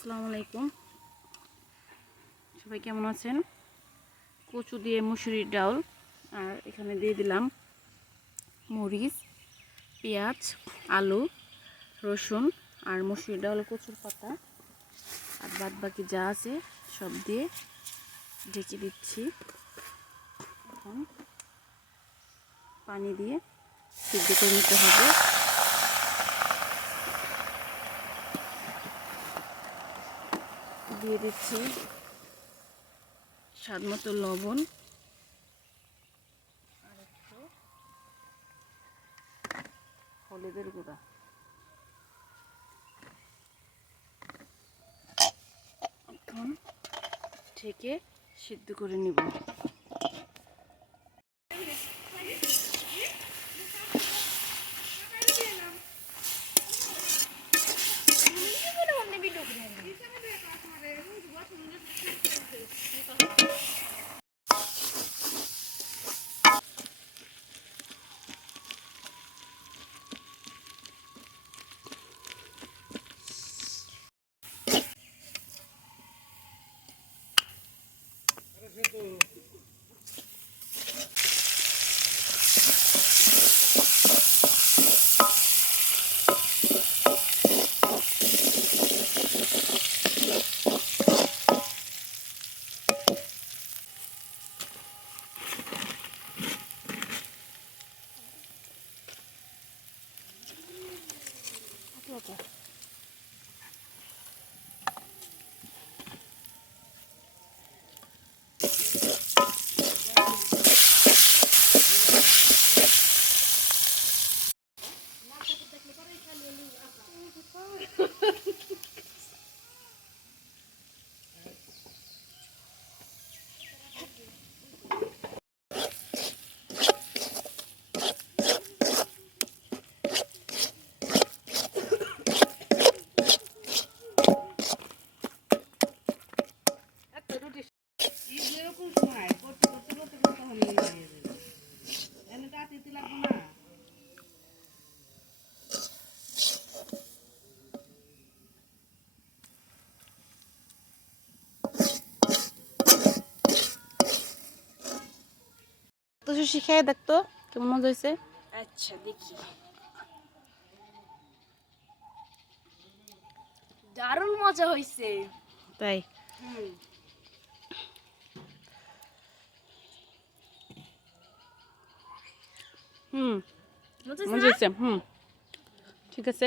আসসালামু আলাইকুম, সবাই কেমন আছেন? কচু দিয়ে মুসুরির ডাল, আর এখানে দিয়ে দিলাম মরিচ, পেঁয়াজ, আলু, রসুন আর মুসুরির ডাল, কচুর পাতা আর বাদ বাকি যা আছে সব দিয়ে ঢেকে দিচ্ছি। এখন পানি দিয়ে সিদ্ধ করে নিতে হবে। দিয়ে দিচ্ছি স্বাদ মতো লবণ আর একটু হলুদের গুঁড়া। এখন ঢেকে সিদ্ধ করে নিব। তো শিখাই দেখতো কেমন মজা হয়েছে। আচ্ছা দেখি, দারুণ মজা হয়েছে। তাই মজা হয়েছে। ঠিক আছে।